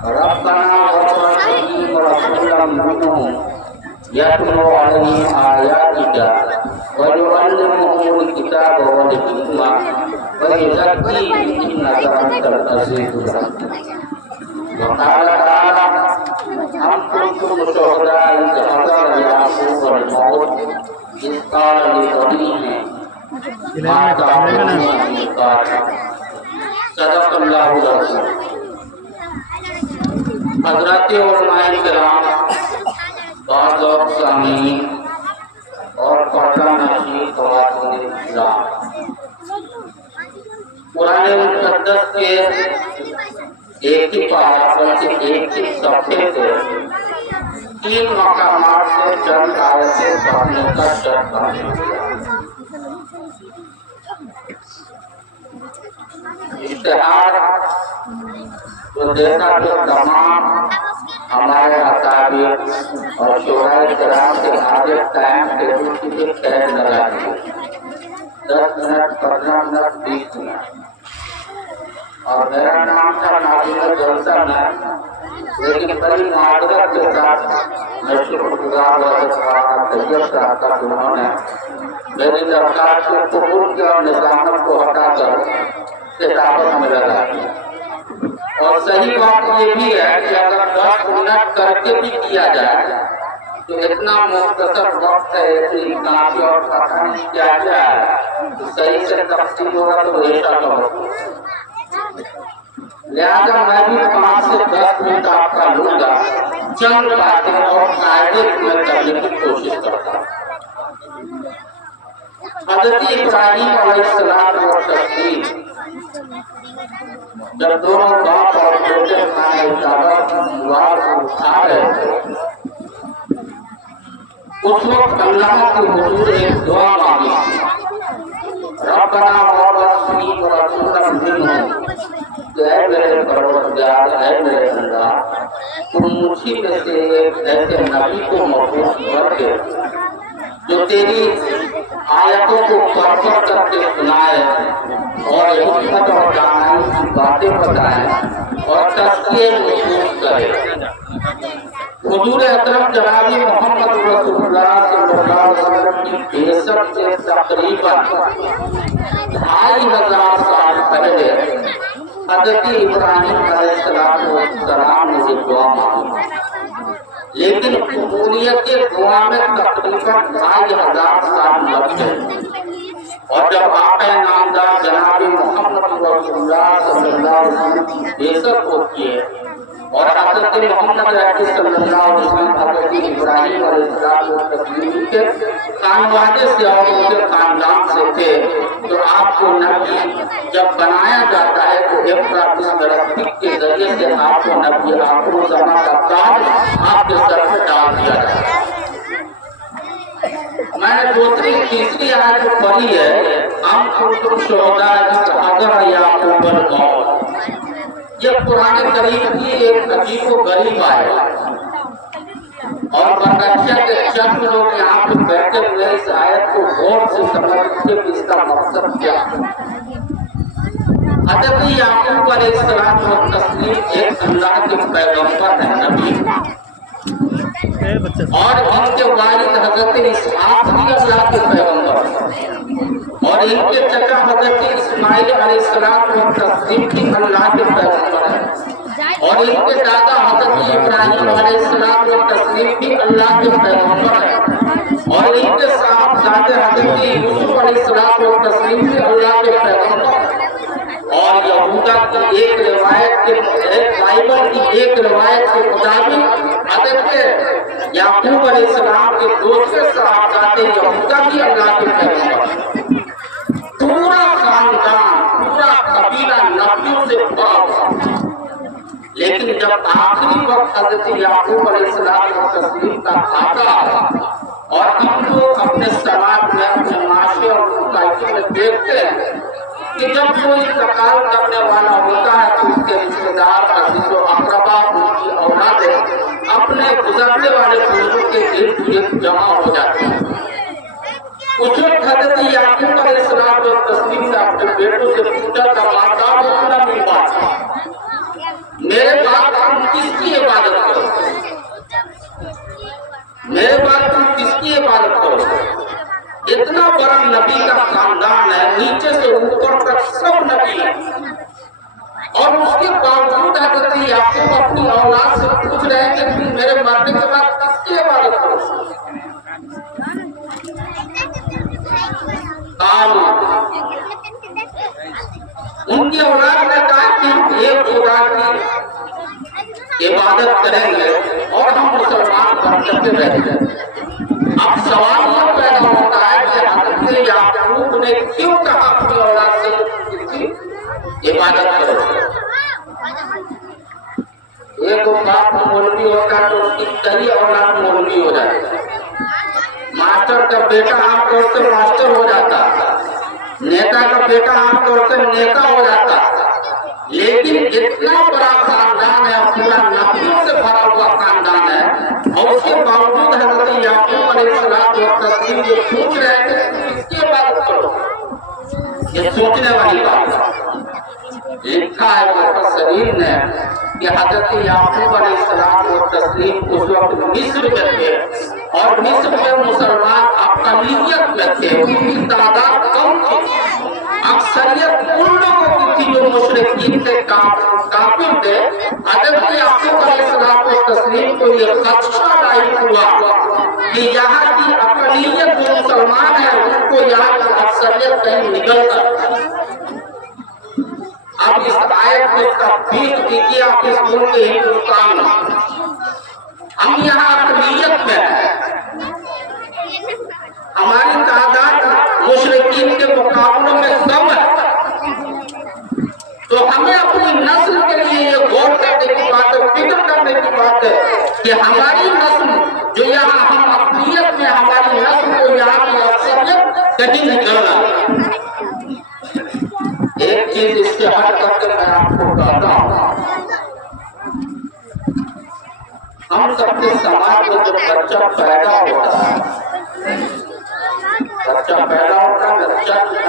ربنا ورسولهم ورسولا منهم يتلو عليهم آياتك ويعلمهم الكتاب والحكمة ويزكيهم إنك أنت العزيز الحكيم. وقال تعالى أم كنتم شهداء إذ حضر يعقوب الموت إذ قال لبنيه ما تعبدون من بعدي. صدق الله العظيم. حضرات علماء کرام، بعض اور سامعین اور پردہ نشین خواتین کرام، قرآن مقدس کے ایک ہی پارہ بلکہ ایک ہی صفحے سے 3 مقامات سے چند آیتیں پڑھنے کا شرط ہے۔ اشتہار تو دیکھا کہ تمام ہمارے اکابر اور شورائے کرام کے آگے ٹائم ٹیبل کی بھی قید لگا دی، 10 منٹ 15 منٹ 20 منٹ، اور میرا نام تھا ناظر جلسہ میں، لیکن بڑی معذرت کے ساتھ میں شکر گزار طیب صاحب کا کہ انہوں نے میری درخواست کو قبول کیا اور نظامت کو ہٹا کر کتابت میں لگا دیا۔ اور صحیح بات یہ بھی ہے کہ اگر 10 منٹ کر کے بھی کیا جائے تو اتنا مختصر وقت ہے کہ کافی اور پتہ نہیں کیا جائے، صحیح سے تفصیل ہوگا تو ایسا کا وقت، لہذا میں بھی 5 سے 10 منٹ آپ کا لوں گا، چند باتیں اور قاعدے میں کرنے کی کوشش کرتا ہوں۔ حضرت ابراہیم علیہ السلام و تسلیم جب دونوں باپ اور بیٹے خانہ کعبہ کی دیوار کو اٹھا رہے تھے، اس وقت اللہ کے حضور ایک دعا مانگی تھی، ربنا وابعث فیہم رسولا منہم، کہ اے میرے پروردگار، اے میرے اللہ، تم مجھی میں سے ایک ایسے نبی کو مبعوث کر کے جو تیری آیتوں کو پڑھ کر کے سنائے اور حکمت اور دانائی کی باتیں بتائیں اور تزکیہ نفوس کرے۔ حضور اکرم جناب محمد رسول اللہ صلی اللہ علیہ وسلم کی بعثت سے تقریباً 2500 سال پہلے حضرت ابراہیم علیہ السلام نے یہ دعا مانگی، لیکن قبولیت دعا میں تقریباً 2500 سال لگ گئے، اور جب آپ نامدار جناب محمد رسول اللہ صلی اللہ علیہ وسلم کی بعثت ہوتی ہے اور حضرت محمد صلی اللہ علیہ وسلم حضرت ابراہیم علیہ السلام کے خانوادے سے اور ان کے خاندان سے تھے، تو آپ کو نبی جب بنایا جاتا ہے تو ربک کے ذریعے سے آپ کو نبی آخر الزمان کا تاج آپ کے سر میں ڈال دیا جاتا ہے۔ میں نے دوسری تیسری آیت جو پڑھی ہے، ام کنتم شہداء اذ حضر یعقوب الموت، یہ قرآن کریم کی ایک عجیب و غریب آیت ہے، اور برکشہ کے چند لوگ یہاں پہ بیٹھے ہوئے اس آیت کو غور سے سمجھتے کہ اس کا مقصد کیا ہے۔ حضرت یعقوب علیہ السلام و تسلیم ایک اللہ کے پیغمبر ہیں، نبی، اور ان کے والد حضرت اسحاق بھی اللہ کے پیغمبر ہیں، اور ان کے چچا حضرت اسماعیل علیہ السلام و تسلیم بھی اللہ کے پیغمبر ہیں، اور ان کے دادا حضرت ابراہیم علیہ السلام و تسلیم بھی اللہ کے پیغمبر ہیں، اور ان کے صاحبزادے حضرت یوسف علیہ السلام و تسلیم بھی اللہ کے پیغمبر ہیں۔ اور یہودا کی ایک روایت کے بائبل کی ایک روایت کے مطابق حضرت یعقوب علیہ السلام کے دوسرے صاحبزادے یہودا بھی اللہ کے پیغمبر ہیں۔ پورا خاندان، پورا قبیلہ نبیوں سے بھرا ہوا، لیکن جب آخری وقت حضرت یعقوب علیہ السلام و تسلیم کا آتا اور ہم لوگ اپنے سماج میں اپنے معاشرے اور سوسائٹی میں دیکھتے ہیں کہ جب کوئی انتقال کرنے والا ہوتا ہے تو اس کے رشتے دار عزیز و اقربا ان کی اولادیں اپنے گزرنے والے بزرگ کے ارد گرد جمع ہو جاتے ہیں. اس وقت حضرت یعقوب علیہ السلام و تسلیم سے اپنے بیٹوں سے پوچھا تھا ماتا اتنا میری بات میرے بعد تم کس کی عبادت کرو میرے بعد تم کس کی عبادت کرو اتنا بڑا نبی کا خاندان ہے نیچے سے اوپر تک سب نبی ہے اور اس کے باوجود حضرت یعقوب اپنی اولاد سے پوچھ رہے ہیں کہ تم میرے مرنے کے بعد کس کی عبادت کرو ان کی اولاد نے کہا کہ ایک خدا کی عبادت کریں گے اور ہم مسلمان بن کرتے رہیں گے. اب سوال یہ پیدا ہوتا ہے کہ حضرت یعقوب نے کیوں کہا اپنی اولاد سے عبادت کرو. ایک باپ مولوی ہوتا تو اس کی کئی اولاد مولوی ہو جاتی ماسٹر کا بیٹا عام طور سے ماسٹر ہو جاتا نیتا کا بیٹا عام طور سے نیتا ہو جاتا لیکن اتنا بڑا خاندان ہے پورا نبیوں سے بھرا ہوا خاندان ہے اور اس کے باوجود حضرت یعقوب علیہ السلام و تسلیم جو پوچھ رہے تھے کس کی عبادت کرو یہ سوچنے والی بات ہے. لکھا ہے مفسرین نے کہ حضرت یعقوب علیہ السلام و تسلیم اس وقت مصر میں تھے اور مصر میں مسلمان اقلیت میں تھے ان کی تعداد کم تھی اکثریت ان لوگوں کی تھی جو مشرکین تھے کافر تھے. حضرت یعقوب علیہ السلام و تسلیم کو یہ خدشہ لاحق ہوا کہ یہاں کی اقلیت جو مسلمان ہے ان کو یہاں کی اکثریت کہیں نکل کر اب اس آیت میں تفصیل کیجیے آپ اس ملک ہندوستان میں ہم یہاں اقلیت میں ہیں ہماری تعداد مشرکین کے مقابلوں میں کم ہے تو ہمیں اپنی نسل کے لیے یہ غور کرنے کی بات ہے فکر کرنے کی بات ہے کہ ہماری نسل جو یہاں ہم اقلیت میں ہماری نسل کو یہاں کی اکثریت کہیں نکل رہا ہے. ایک چیز اس سے ہٹ کر کے میں آپ کو کہتا ہوں ہم سب کے سماج میں جب بچہ پیدا ہوتا ہے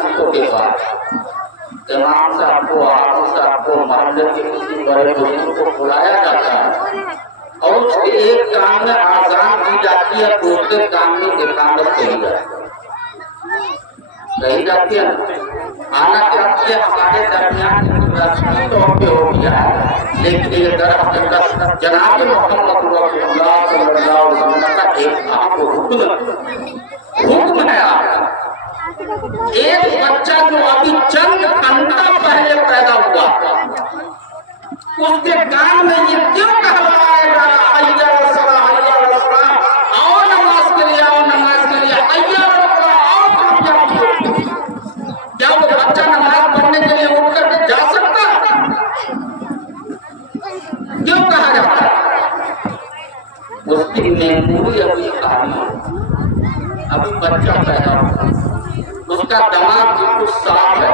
گھنٹوں کے بعد امام صاحب کو حافظ صاحب کو محلے کے کسی بڑے بزرگ کو بلایا جاتا ہے اور اس کے ایک کام میں آزان دی جاتی ہے دوسرے کام میں اقامت کہی جاتی ہے حالانکہ اب یہ ہمارے درمیان رسمی طور پہ ہو گیا ہے لیکن یہ درخت جناب محمد رسول اللہ صلی اللہ علیہ وسلم کا ایک آپ حکم ہے. ایک بچہ جو ابھی چند گھنٹہ پہلے پیدا ہوا اس کے کان میں یہ کیوں کہلوایا جا رہا حی علی الصلاۃ حی علی الصلاۃ آؤ نماز کے لیے آؤ نماز کے لیے حی علی الصلاۃ آؤ کامیاب. کیا وہ بچہ نماز پڑھنے کے لیے اٹھ کر کے جا سکتا کیوں کہا جاتا ہے اس کی میموری ابھی خالی ابھی بچہ پیدا ہوا اس کا دماغ بالکل صاف ہے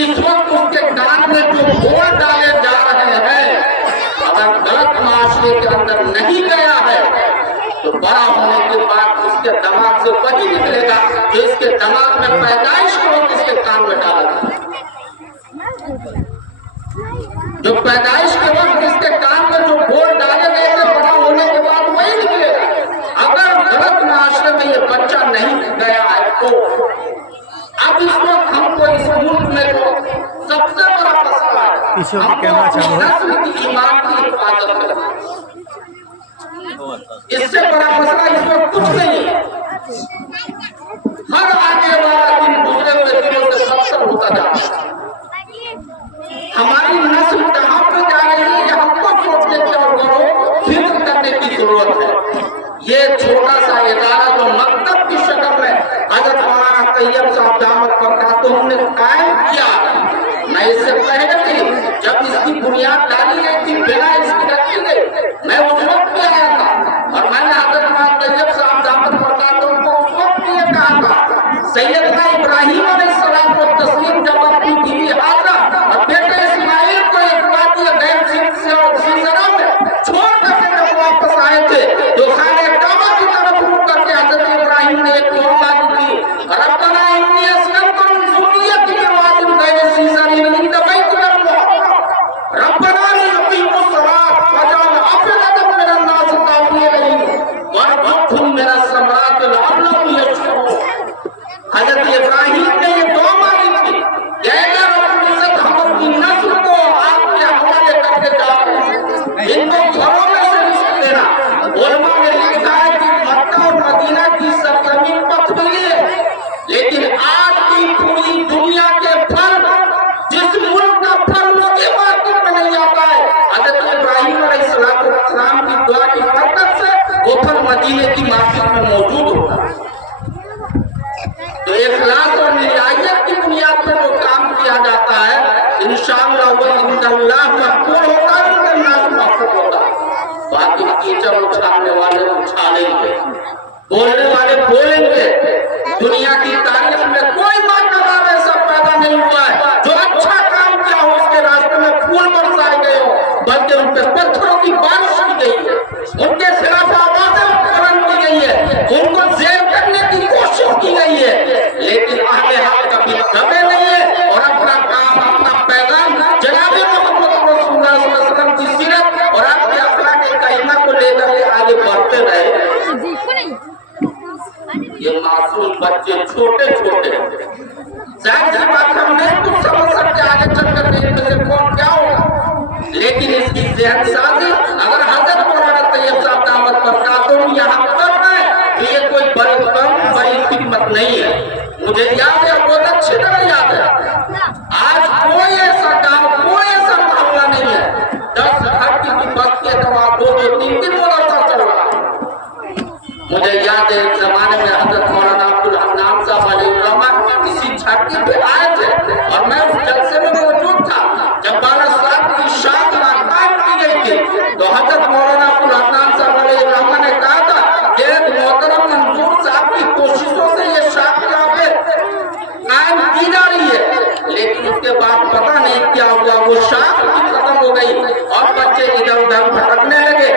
اس وقت اس کے کان میں جو بول ڈالے جا رہے ہیں اگر غلط معاشرے کے اندر نہیں گیا ہے تو بڑا ہونے کے بعد اس کے دماغ سے وہی نکلے گا جو اس کے دماغ میں پیدائش کے وقت اس کے کان میں ڈالا گیا جو پیدائش کے وقت اس کے کان میں جو بول ڈالے گئے تھے بڑا ہونے کے بعد وہی نکلے گا. اگر غلط معاشرے میں یہ بچہ نہیں گیا ہے تو اب اس وقت ہم کو اس ملک میں جو سب سے بڑا مسئلہ ہے ہم کو اپنی نسل کی ایمان کی حفاظت کرنا اس سے بڑا مسئلہ اس وقت کچھ نہیں ہے. ہر آنے والا دن گزرے ہوئے دنوں سے سبسر ہوتا جا رہا ہے. ہماری نسل کہاں پہ جا رہی ہے یہ ہم کو سوچنے کی اور فکر کرنے کی ضرورت ہے. یہ چھوٹا سا ادارہ جو مکتب کی شکل میں حضرت مولانا طیب صاحب دامت برکاتہ نے قائم کیا میں اس سے پہلے تھی جب اس کی بنیاد ڈالی گئی تھی بنا اس وَأَقِيمُوا الصَّلَاةَ وَجَعَلَ أَفْئِدَةً مِّنَ النَّاسِ تَهْوِي إِلَيْهِمْ وَارْزُقْهُم مِّنَ الثَّمَرَاتِ لَعَلَّهُمْ يَشْكُرُونَ۔ حضرت ابراہیم نے یہ دعا مانگی تھی کہ اے اللہ رب العزت، ہم اپنی نسل کو آپ کے حوالے کر کے جا رہے ہیں، ان کو گھروں میں سے رزق دینا۔ علماء نے لکھا ہے کہ مکہ اور مدینہ کی سرزمین پتھریلی ہے، لیکن آج بھی پوری دنیا کے پھل، جس ملک کا پھل اس کے مارکیٹ میں نہیں آتا ہے، حضرت ابراہیم علیہ السلام کی دعا کی برکت سے وہ پھل مدینے کی مارکیٹ میں موجود ہوتا ہے۔ تو اخلاص اور نجائیت کی بنیاد پر جو کام کیا جاتا ہے، انشاءاللہ وہ عند اللہ مقبول ہوگا، عند الناس مقبول ہوگا۔ باقی کیچڑ اچھالنے والے اچھالیں گے، بولنے والے بولیں گے۔ دنیا کی تاریخ میں کوئی ماکرار ایسا پیدا نہیں ہوا ہے جو اچھا کام کیا ہو اس کے راستے میں پھول برسائے گئے ہو، بلکہ ان پہ پتھروں کی بارش کی گئی ہے، ان کے خلاف آوازیں بلند کی گئی ہے، ان کو زیر کرنے کی کوشش کی گئی ہے، لیکن اہل حق کبھی دبے نہیں ہے اور اپنا کام، اپنا پیغام جناب محمد رسول اللہ صلی اللہ علیہ وسلم کی سیرت اور آپ کے اخلاق کریمہ کو لے کر کے آگے بڑھتے رہے۔ یہ معصوم بچے چھوٹے چھوٹے ظاہر سی بات ہم نہیں کچھ سمجھ سکتے آگے چل کر کے ان میں سے کون کیا ہوگا، لیکن اس کی ذہن سازی اگر حضرت مولانا طیب صاحب دامت برکاتہ یہاں کر رہے ہیں تو یہ کوئی بڑی خدمت نہیں ہے۔ مجھے یاد ہے، بہت اچھی طرح یاد ہے، آج کوئی ایسا گاؤں، کوئی ایسا محلہ نہیں ہے 10 گھر کی بستی ہے تو وہاں 2-3 مدرسہ چل رہا ہے۔ مجھے یاد ہے ایک زمانے میں حضرت مولانا عبدالحنان صاحب علیہ الرحمہ کسی چھٹی پہ آئے تھے اور میں اس جلسے میں موجود تھا جب 12 سال کی شاد قائم کی گئی تھی، تو حضرت مولانا عبدالحنان صاحب علیہ الرحمہ نے کہا تھا کہ محترم منظور صاحب کی کوششوں سے یہ شاد یہاں پہ قائم کی جا رہی ہے، لیکن اس کے بعد پتہ نہیں کیا ہوا، وہ شاد ختم ہو گئی اور بچے ادھر ادھر بھٹکنے لگے۔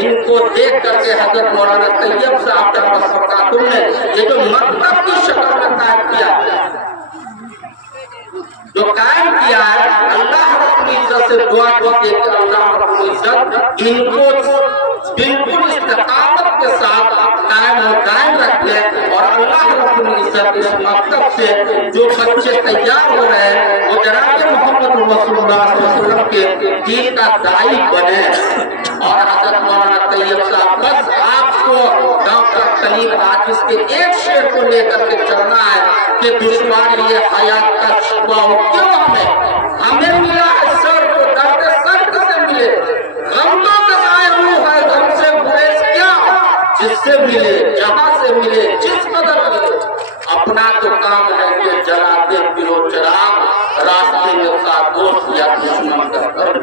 ان کو دیکھ کر کے حضرت مولانا طیب صاحب دامت برکاتہ نے یہ جو مکتب کی شکل میں قائم کیا ہے، جو قائم کیا ہے، اللہ رب العزت سے دعا کرتے کہ اللہ رب العزت ان کو بالکل استقامت کے ساتھ قائم و دائم رکھے، اور اللہ رب العزت اس مکتب سے جو بچے تیار ہو رہے ہیں وہ جناب محمد رسول اللہ صلی اللہ علیہ وسلم کے دین کا داعی بنے۔ اور حضرت مولانا طیب صاحب، بس آپ کو ڈاکٹر خلیل حافظ کے ایک شعر کو لے کر کے چلنا ہے کہ دشواری حیات کا شفا ہو کیوں ہمیں ملا ہے سر کو درد سر سے ملے، غم تو کسائے روح ہے غم سے گریز کیا، جس سے ملے جہاں سے ملے جس قدر ملے، اپنا تو کام ہے کہ جلاتے پھرو چراغ، راستے میں کا دوست یا دشمن کا گھر۔